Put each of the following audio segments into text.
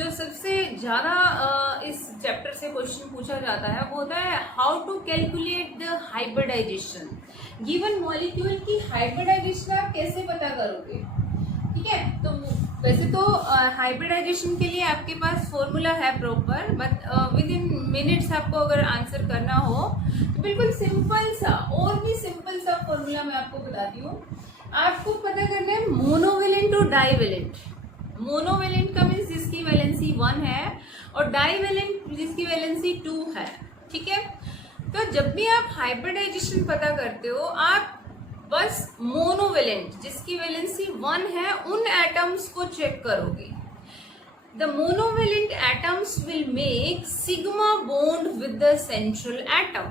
जो सबसे ज्यादा इस चैप्टर से क्वेश्चन पूछा जाता है वो होता है how to calculate the hybridization. Given molecule की हाइब्रिडाइजेशन आप कैसे पता करोगे? ठीक है, तो वैसे तो हाइब्रिडाइजेशन के लिए आपके पास फॉर्मूला है proper, but with in minutes आपको अगर आंसर करना हो तो बिल्कुल सिंपल सा, और भी सिंपल सा फॉर्मूला मैं आपको बताती हूँ। आपको पता करना है मोनोवेलेंट और डाइवेलेंट। मोनोवेलेंट का मीन्स जिसकी वैलेंसी 1 है और डाइवेलेंट जिसकी वैलेंसी 2 है। ठीक है, तो जब भी आप हाइब्रिडाइजेशन पता करते हो आप बस मोनोवेलेंट जिसकी वैलेंसी 1 है उन एटम्स को चेक करोगे। The monovalent atoms will make sigma bond with the central atom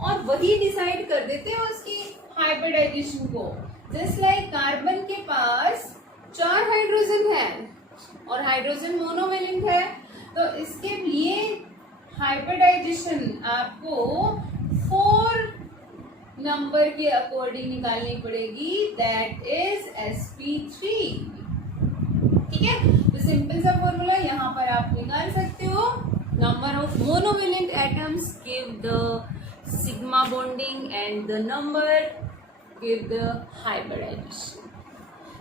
और वही डिसाइड कर देते हैं उसकी हाइब्रिडाइजेशन को। जस्ट लाइक कार्बन के पास 4 हाइड्रोजन है और हाइड्रोजन मोनोवेलेंट है, तो इसके लिए हाइब्रिडाइजेशन आपको 4 नंबर के अकॉर्डिंग निकालनी पड़ेगी, दैट इज sp3। ठीक है, तो सिंपल सा फॉर्मूला यहाँ पर आप निकाल सकते हो। Number of monovalent atoms give the sigma bonding and the number give the hybridization.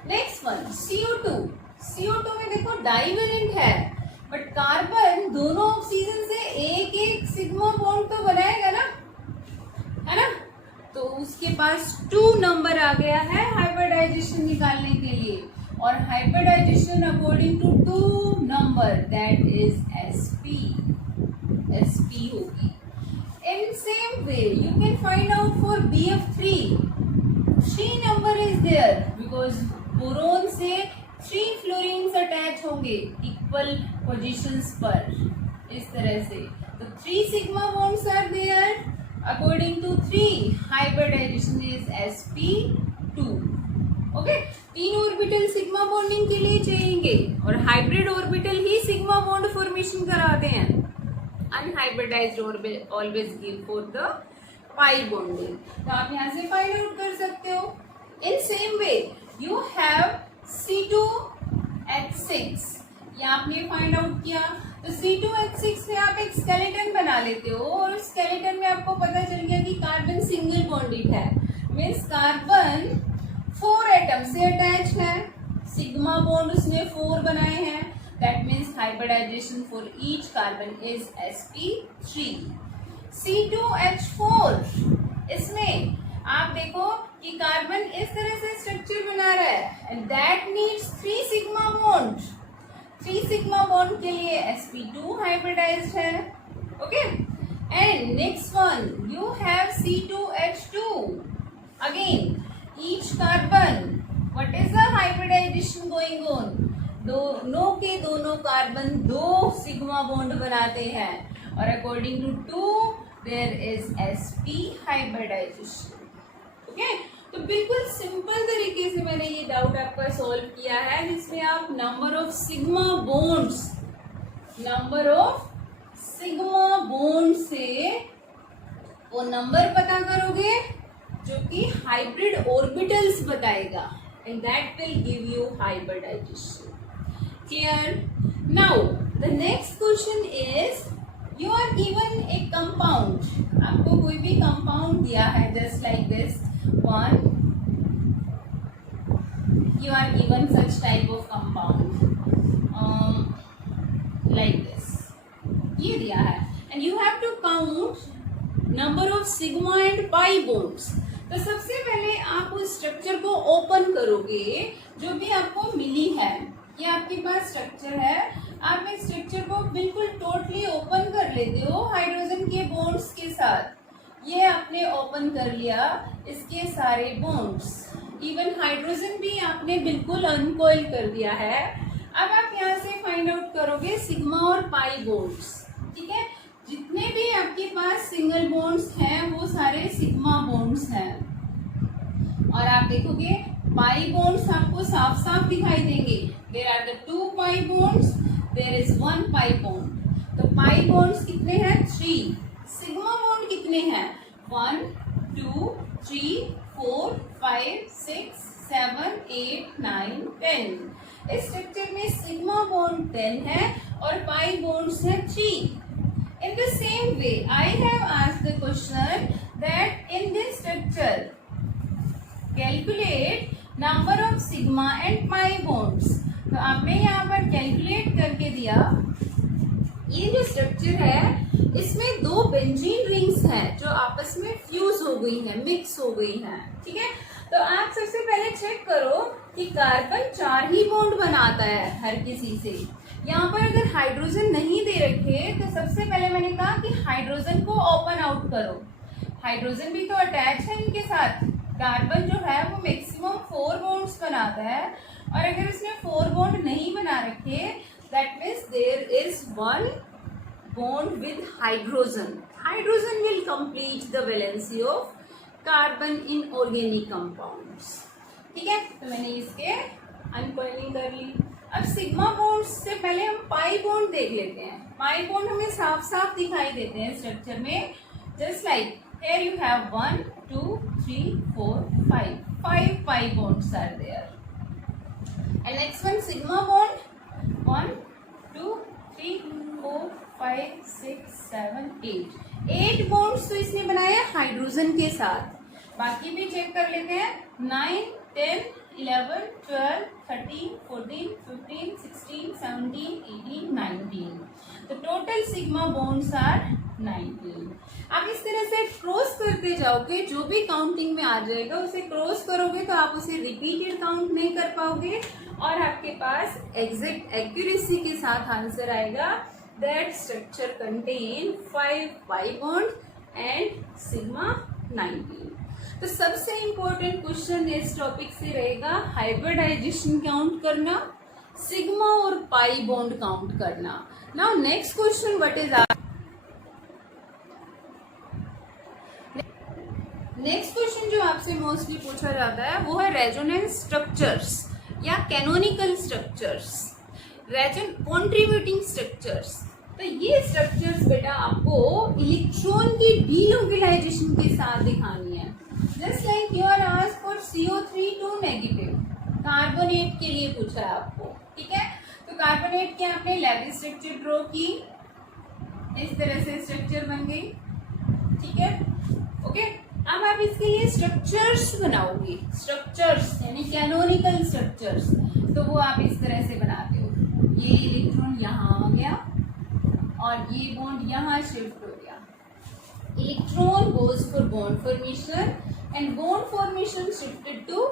Next one CO2। CO2 में देखो डाइवेलेंट है, बट कार्बन दोनों ऑक्सीजन से एक एक सिग्मा बॉन्ड तो बनाएगा ना, है ना, तो उसके पास 2 नंबर आ गया है हाइब्रिडाइजेशन निकालने के लिए, और hybridization according to 2 number that is sp होगी। In same way you can find out for BF3। 3 number is there because boron से 3 फ्लोरीन्स अटैच होंगे इक्वल पोजीशंस पर, इस तरह से, तो 3 sigma bonds are there. According to 3, hybridization is sp2. Okay, 3 orbital sigma bonding के लिए चाहिए और हाइब्रिड ऑर्बिटल ही सिग्मा बॉन्ड फॉर्मेशन कराते हैं। Unhybridized orbital always give for the pi bonding, तो आप यहाँ से फाइंड आउट कर सकते हो। इन same way you have C2H6, ये आपने फाइंड आउट किया, तो C2H6 में आप एक स्केलेटन बना लेते हो और स्केलेटन में आपको पता चल गया कि कार्बन सिंगल बॉन्डेड है, मीन्स कार्बन 4 एटम से अटैच है, सिग्मा बॉन्ड उसमें 4 बनाए हैं, that means hybridization for each carbon is sp3। C2H4, इसमें आप देखो कि कार्बन इस तरह से स्ट्रक्चर बना रहा है and that needs 3 sigma bond. 3 sigma bond के लिए sp2 हाइब्रिडाइज्ड है। Okay, and next one you have C2H2। Again each carbon, what is the hybridization going on? दोनों के दोनों कार्बन 2 सिग्मा बॉन्ड बनाते हैं और according to 2 there is sp hybridization. Okay, तो बिल्कुल सिंपल तरीके से मैंने ये डाउट आपका सॉल्व किया है, जिसमें आप नंबर ऑफ सिग्मा बॉन्ड से वो नंबर पता करोगे जो कि हाइब्रिड ऑर्बिटल्स बताएगा and that will give you hybridization. Clear? Now the next question is you are given a compound. आपको कोई भी कंपाउंड दिया है just like this one, you are given such type of compound like this, ये दिया है and you have to count number of sigma and pi bonds। तो सबसे पहले आप उस स्ट्रक्चर को ओपन करोगे जो भी आपको मिली है, ये आपके पास स्ट्रक्चर है, आप इस स्ट्रक्चर को बिल्कुल टोटली ओपन कर लेते हो हाइड्रोजन के बॉन्ड्स के साथ। ये आपने ओपन कर लिया इसके सारे बॉन्ड्स, इवन हाइड्रोजन भी आपने बिल्कुल अनकॉइल कर दिया है। अब आप यहाँ से फाइंड आउट करोगे सिग्मा और पाई बॉन्ड्स। ठीक है, जितने भी आपके पास सिंगल बॉन्ड्स हैं वो सारे सिग्मा बॉन्ड्स हैं और आप देखोगे पाई बॉन्ड्स आपको साफ साफ दिखाई देंगे। There are the 2 pi bonds, there is 1 pi bond. तो पाई बॉन्ड्स कितने हैं? 3। सिग्मा बॉन्ड कितने हैं? 1 2 3 4 5 6 7 8 9 10। इस स्ट्रक्चर में में सिग्मा बॉन्ड 10 है और पाई बॉन्ड्स है 3. In the same way, I have asked the question that in this structure, calculate number of sigma and pi bonds. तो आपने यहाँ पर कैलकुलेट करके दिया. ये जो स्ट्रक्चर है इसमें 2 बेंजीन रिंग्स हैं जो आपस में फ्यूज हो गई हैं, मिक्स हो गई हैं. ठीक है, तो आप सबसे पहले चेक करो कि कार्बन 4 ही बॉन्ड बनाता है हर किसी से. यहाँ पर अगर हाइड्रोजन नहीं दे रखे तो सबसे पहले मैंने कहा कि हाइड्रोजन को ओपन आउट करो. हाइड्रोजन भी तो अटैच है इनके साथ. कार्बन जो है वो मैक्सिमम 4 बॉन्ड्स बनाता है और अगर इसने 4 बॉन्ड नहीं बना रखे that means there is 1 bond with hydrogen. Hydrogen will complete the valency of carbon in organic compounds. ठीक है, तो मैंने इसके अनकॉइलिंग कर ली. अब सिग्मा बॉन्ड से पहले हम पाई बॉन्ड देख लेते हैं. पाई बॉन्ड हमें साफ साफ दिखाई देते हैं स्ट्रक्चर में. Just like here you have 1 2 3 4 5 pi bonds are there. And next one sigma bond 1 2 3 4 5 6 7 8 bonds तो इसने बनाया हाइड्रोजन के साथ. बाकी भी चेक कर लेते हैं. 9 10 11 12 13 14 15 16 17 18 19. तो टोटल सिग्मा बॉन्ड्स आर 19. आप इस तरह से क्रॉस करते जाओगे, जो भी काउंटिंग में आ जाएगा उसे क्रॉस करोगे तो आप उसे रिपीटेड काउंट नहीं कर पाओगे और आपके पास एग्जैक्ट एक्यूरेसी के साथ आंसर आएगा that structure contain 5 pi bond and sigma 19. तो सबसे इंपॉर्टेंट क्वेश्चन इस टॉपिक से रहेगा हाइब्रिडाइजेशन काउंट करना, सिग्मा और पाई बॉन्ड काउंट करना. Now next question what is next question जो आपसे मोस्टली पूछा जाता है वो है रेजोनेंस स्ट्रक्चर्स या कैनोनिकल स्ट्रक्चर्स, कंट्रीब्यूटिंग स्ट्रक्चर्स. तो ये स्ट्रक्चर्स बेटा आपको इलेक्ट्रॉन की डीलोकेलाइजेशन के साथ दिखानी है. Just like you are asked for CO3 2 negative, carbonate के लिए पूछा है आपको. ठीक है, तो कार्बोनेट के आपने लैटिस स्ट्रक्चर ड्रॉ की, इस तरह से स्ट्रक्चर बन गई. ठीक है, ओके. अब आप इसके लिए स्ट्रक्चर्स बनाओगे, स्ट्रक्चर्स यानी कैनोनिकल स्ट्रक्चर्स. तो वो आप इस तरह से बनाते हो. ये इलेक्ट्रॉन यहाँ आ गया और ये बॉन्ड यहाँ शिफ्ट हो गया. Electron goes for bond formation and bond formation shifted to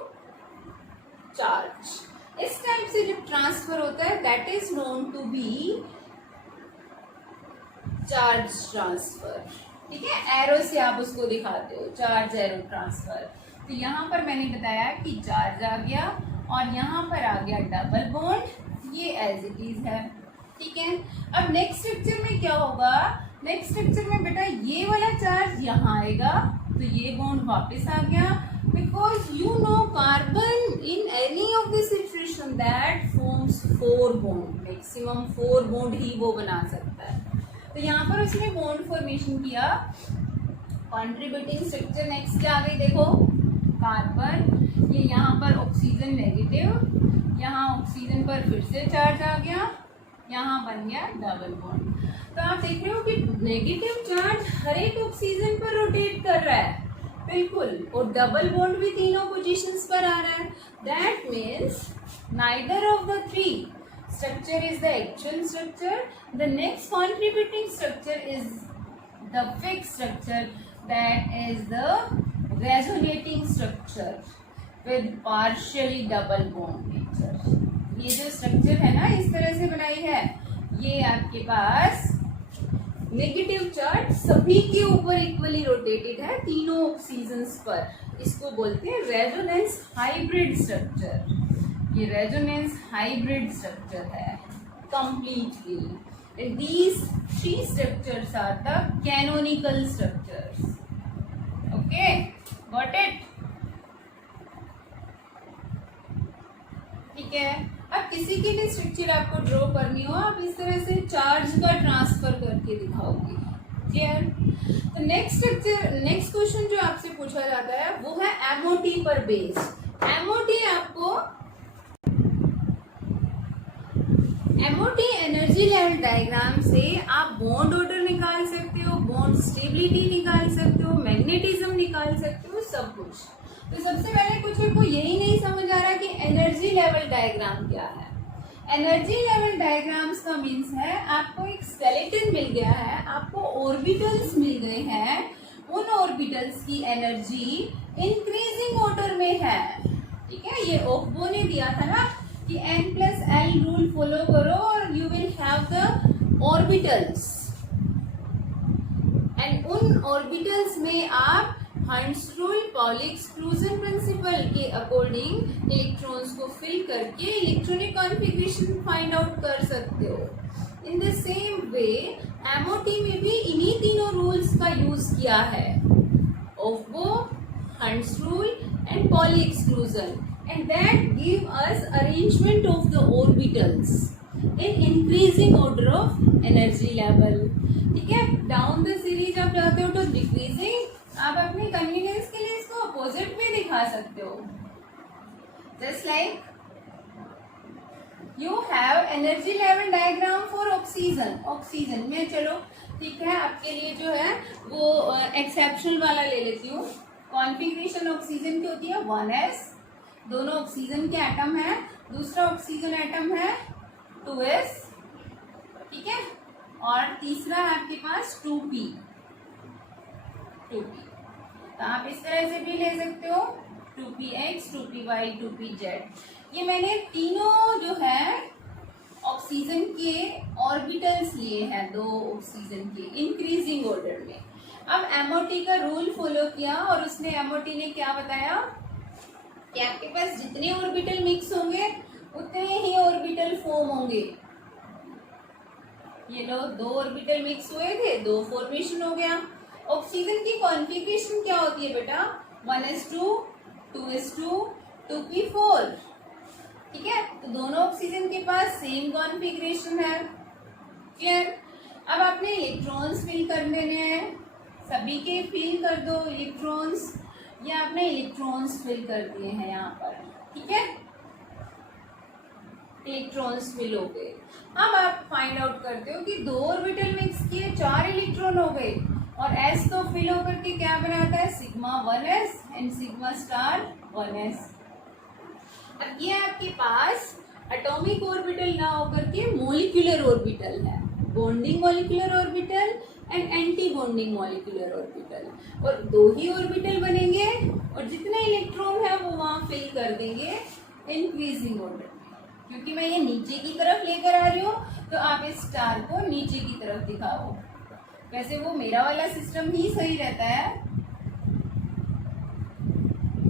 charge. इस टाइप से जब ट्रांसफर होता है that is known to be charge transfer. ठीक है, एरो से आप उसको दिखाते हो, चार्ज एरो ट्रांसफर. तो यहाँ पर मैंने बताया कि चार्ज आ गया और यहाँ पर आ गया डबल बॉन्ड, ये एज इट इज है. ठीक है, अब नेक्स्ट स्ट्रक्चर में क्या होगा? नेक्स्ट स्ट्रक्चर में बेटा ये वाला चार्ज यहाँ आएगा तो ये बॉन्ड वापस आ गया, because you know carbon in any of this situation that forms 4 bond, maximum 4 bond ही वो बना सकता है. तो यहाँ पर उसने बॉन्ड फॉर्मेशन किया. कंट्रीब्यूटिंग स्ट्रक्चर नेक्स्ट क्या आ गई देखो, कार्बन, ये यहाँ पर ऑक्सीजन नेगेटिव, यहाँ ऑक्सीजन पर फिर से चार्ज आ गया, यहाँ बन गया डबल बॉन्ड. तो आप देख रहे हो कि नेगेटिव चार्ज हर एक ऑक्सीजन पर रोटेट कर रहा है, बिल्कुल, और डबल बॉन्ड भी तीनों पोजीशंस पर आ रहा है. That means neither of the 3 structure is the actual structure. The next contributing structure is the fixed structure, that is the resonating structure with partially double bond nature. ये जो structure है ना इस तरह से बनाई है, ये आपके पास नेगेटिव चार्ज सभी के ऊपर इक्वली रोटेटेड है, तीनों ऑक्सीजन्स पर. इसको बोलते हैं रेजोनेंस हाइब्रिड स्ट्रक्चर. ये रेजोनेंस हाइब्रिड स्ट्रक्चर है completely. And these 3 structures are the canonical structures. Okay, got it? ठीक है, अब किसी की भी स्ट्रक्चर आपको ड्रॉ करनी हो आप इस तरह से चार्ज का ट्रांसफर करके दिखाओगे. क्लियर? तो नेक्स्ट स्ट्रक्चर, नेक्स्ट क्वेश्चन जो आपसे पूछा जाता है वो है MOT पर बेस्ड. MOT आपको एमओटी एनर्जी लेवल डायग्राम से आप बॉन्ड ऑर्डर निकाल सकते हो, बॉन्ड स्टेबिलिटी निकाल सकते हो, मैग्नेटिज्म निकाल सकते हो, सब कुछ। तो सबसे पहले कुछ को यही नहीं समझ आ रहा कि एनर्जी लेवल डायग्राम क्या है। एनर्जी लेवल डायग्राम्स का मीन्स है आपको एक स्केलेटन मिल गया है, आपको ऑर्बिटल्स मिल गए हैं, उन ऑर्बिटल्स की एनर्जी इंक्रीजिंग ऑर्डर में है। ठीक है, ये ओफ्बो ने दिया था ना कि n+l रूल फॉलो करो और you will have the orbitals, and उन ऑर्बिटल्स में आप Hund's rule, Pauli exclusion principle के अकॉर्डिंग इलेक्ट्रॉन्स को फिल करके इलेक्ट्रॉनिक कॉन्फ़िगरेशन फाइंड आउट कर सकते हो। In the same way MOT में भी इन्हीं तीनों रूल्स का यूज किया है, Aufbau, Hund's rule and Pauli exclusion, and that give us arrangement of the orbitals in increasing order of energy level। ठीक है, डाउन द सीरीज आप जाते हो तो डिक्रीजिंग, आप अपनी कन्वीनियंस के लिए इसको अपोजिट भी दिखा सकते हो। Just like you have energy level diagram for oxygen. Oxygen में चलो ठीक है, आपके लिए जो है वो एक्सेप्शनल वाला ले लेती हूँ। कॉन्फ़िगरेशन ऑक्सीजन की होती है 1s, दोनों ऑक्सीजन के एटम है, दूसरा ऑक्सीजन एटम है 2s, ठीक है, और तीसरा है आपके पास 2p। तो आप इस तरह से भी ले सकते हो 2px, 2py, 2pz। ये मैंने तीनों जो है ऑक्सीजन के ऑर्बिटल्स लिए हैं, दो ऑक्सीजन के इंक्रीजिंग ऑर्डर में। अब एमओटी का रूल फॉलो किया और उसने एमओटी ने क्या बताया कि आपके पास जितने ऑर्बिटल मिक्स होंगे उतने ही ऑर्बिटल फॉर्म होंगे। ये लो, दो ऑर्बिटल मिक्स हुए थे, दो फॉर्मेशन हो गया। ऑक्सीजन की कॉन्फ़िगरेशन क्या होती है बेटा? 1s2, 2s2, 2p4। ठीक है, तो दोनों ऑक्सीजन के पास सेम कॉन्फ़िगरेशन है। क्लियर? अब आपने इलेक्ट्रॉन्स फिल कर देने हैं, सभी के फिल कर दो इलेक्ट्रॉन्स। ये आपने इलेक्ट्रॉन्स फिल कर दिए हैं यहाँ पर। ठीक है, इलेक्ट्रॉन्स फिल हो गए। अब आप फाइंड आउट करते हो कि दो ऑर्बिटल मिक्स किए, 4 इलेक्ट्रॉन हो गए, और s तो फिल होकर के क्या बनाता है? Sigma 1s and sigma star 1s। अब ये आपके पास एटॉमिक ऑर्बिटल ना होकर के मॉलिक्यूलर ऑर्बिटल है, bonding molecular orbital and anti bonding molecular orbital. और दो ही ऑर्बिटल बनेंगे और जितने इलेक्ट्रॉन है वो वहां फिल कर देंगे इंक्रीजिंग ऑर्डर। क्योंकि मैं ये नीचे की तरफ लेकर आ रही हूँ तो आप इस स्टार को नीचे की तरफ दिखाओ। वैसे वो मेरा वाला सिस्टम ही सही रहता है।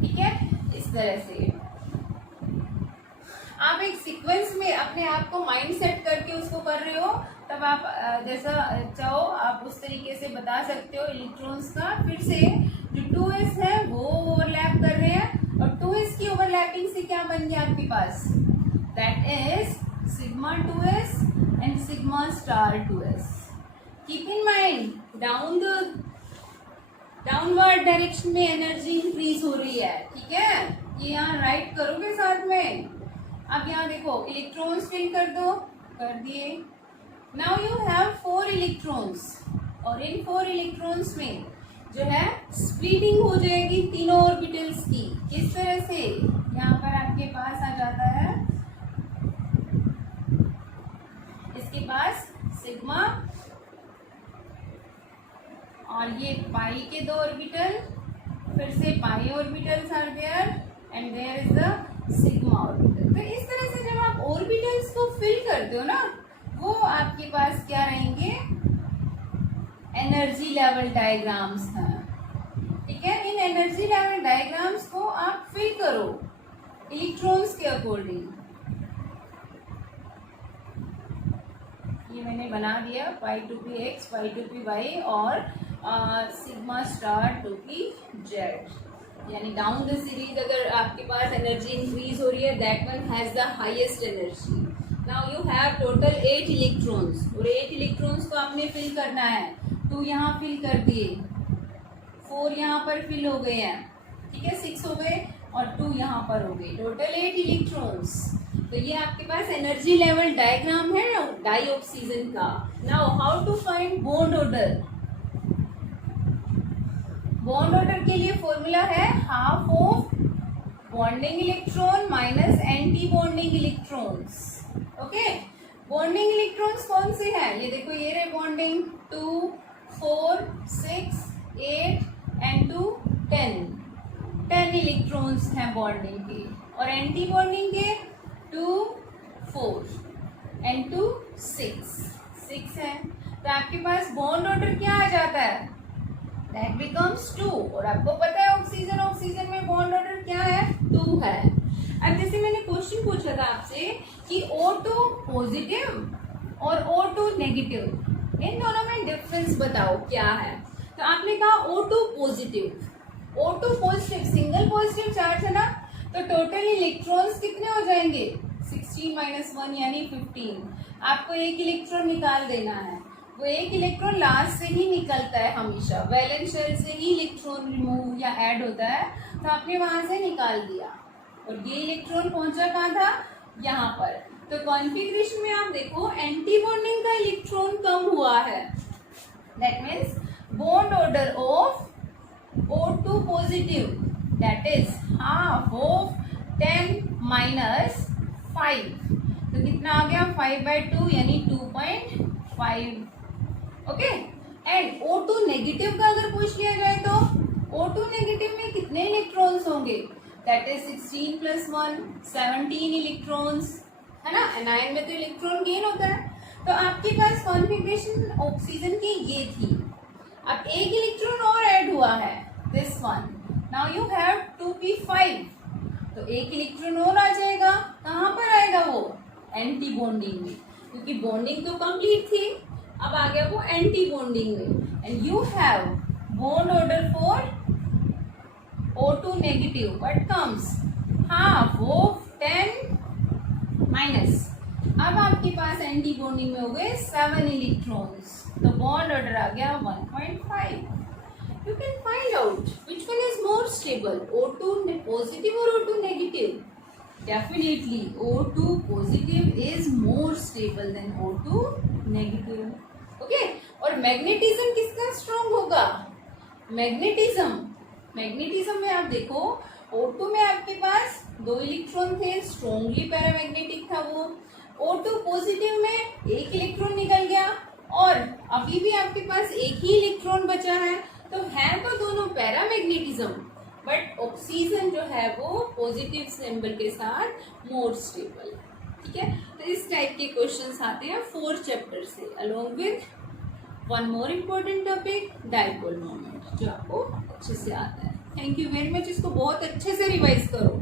ठीक है, इस तरह से आप एक सीक्वेंस में अपने आप को माइंड सेट करके उसको कर रहे हो, तब आप जैसा चाहो आप उस तरीके से बता सकते हो इलेक्ट्रॉन्स का। फिर से जो 2s है वो ओवरलैप कर रहे हैं, और 2s की ओवरलैपिंग से क्या बन गया आपके पास? That is sigma 2s and sigma star 2s। Keep in mind downward direction में एनर्जी इंक्रीज हो रही है। ठीक है, ये यहाँ राइट करोगे साथ में। अब यहाँ देखो इलेक्ट्रॉन्स फिल कर दो, कर दिए। नाउ यू हैव 4 इलेक्ट्रॉन्स, और इन 4 इलेक्ट्रॉन्स में जो है स्प्लिटिंग हो जाएगी तीनों ऑर्बिटल्स की। किस तरह से? यहाँ पर आपके पास आ जाता है, इसके पास सिग्मा, और ये पाई के 2 ऑर्बिटल, फिर से pi orbitals are there and there is the sigma orbital. तो इस तरह से जब आप ऑर्बिटल्स को फिल करते हो ना, वो आपके पास क्या रहेंगे? एनर्जी लेवल डायग्राम्स हैं। ठीक है, इन एनर्जी लेवल डायग्राम्स को आप फिल करो इलेक्ट्रॉन्स के अकॉर्डिंग। ये मैंने बना दिया y2px, y2py और सिग्मा स्टार 2pz। यानी डाउन द सीरीज अगर आपके पास एनर्जी इंक्रीज हो रही है, that one has the highest energy. Now you have total 8 electrons, और 8 इलेक्ट्रॉन्स को आपने फिल करना है। 2 यहाँ फिल कर दिए, 4 यहाँ पर फिल हो गए हैं। ठीक है, 6 हो गए और 2 यहाँ पर हो गए, टोटल 8 इलेक्ट्रॉन्स। तो ये आपके पास एनर्जी लेवल डायग्राम है डाई ऑक्सीजन का। Now how to find bond order. Bond order के लिए फॉर्मूला है half of bonding electron minus anti bonding electrons. Okay, bonding electrons कौन से हैं? ये देखो, ये रहे बॉन्डिंग 2, 4, 6, 8 एंड 2, 10 इलेक्ट्रॉन्स हैं बॉन्डिंग के, और एंटी बॉन्डिंग के 2, 4 एंड 2, 6 है। तो आपके पास बॉन्ड ऑर्डर क्या आ जाता है? That becomes 2। और आपको पता है ऑक्सीजन में बॉन्ड ऑर्डर क्या है? 2 है। अब जैसे मैंने क्वेश्चन पूछा था आपसे कि O2 पॉजिटिव और O2 नेगेटिव, इन दोनों में डिफरेंस बताओ क्या है। तो आपने कहा O2 positive single positive charge है ना, तो टोटल इलेक्ट्रॉन्स कितने हो जाएंगे? 16 - 1 यानी 15। आपको एक इलेक्ट्रॉन निकाल देना है। वो एक इलेक्ट्रॉन लास्ट से ही निकलता है हमेशा, वैलेंस शेल से ही इलेक्ट्रॉन रिमूव या ऐड होता है, तो आपने वहां से निकाल दिया। और ये इलेक्ट्रॉन पहुंचा कहाँ था? यहाँ पर। तो कॉन्फ़िगरेशन में आप देखो एंटी बॉन्डिंग का इलेक्ट्रॉन कम हुआ है। That means bond order of O2 positive that is half of 10 - 5। तो कितना आ गया? 5/2 यानी 2.5। ओके, एंड O2 नेगेटिव का अगर पूछ लिया जाए तो O2 नेगेटिव में कितने इलेक्ट्रॉन्स होंगे? दैट इज 16 + 1 17 इलेक्ट्रॉन्स, है ना। एनायन में तो इलेक्ट्रॉन गेन होता है। तो आपके पास कॉन्फ़िगरेशन ऑक्सीजन की ये थी। अब एक इलेक्ट्रॉन और ऐड हुआ है, this one. Now you have 2p5, तो एक इलेक्ट्रॉन और आ जाएगा। कहाँ पर आएगा वो? एंटी बॉन्डिंग में, क्योंकि बॉन्डिंग तो कंप्लीट थी, अब आ गया वो एंटी बॉन्डिंग में। And you have bond order for O2 negative what comes? Half of 10 minus. अब आपके पास एंटी बॉन्डिंग में हो गए 7 इलेक्ट्रॉन्स, तो बॉन्ड ऑर्डर आ गया 1.5। You can find out which one is more stable, O2 positive और O2 negative. Definitely O2 positive is more stable than O2 negative. Okay? और magnetism किसका स्ट्रॉन्ग होगा? मैग्नेटिज्म में आप देखो O2 में आपके पास 2 इलेक्ट्रॉन थे, स्ट्रॉन्गली पैरामैग्नेटिक था वो। O2 पॉजिटिव में एक इलेक्ट्रॉन निकल गया और अभी भी आपके पास एक ही इलेक्ट्रॉन बचा है, तो है तो दोनों पैरामैग्नेटिज्म, बट ऑक्सीजन जो है वो पॉजिटिव सिंबल के साथ मोर स्टेबल। ठीक है, तो इस टाइप के क्वेश्चंस आते हैं 4 चैप्टर से, along with one more important topic dipole moment, जो आपको अच्छे से आता है। Thank you very much. इसको बहुत अच्छे से रिवाइज करो।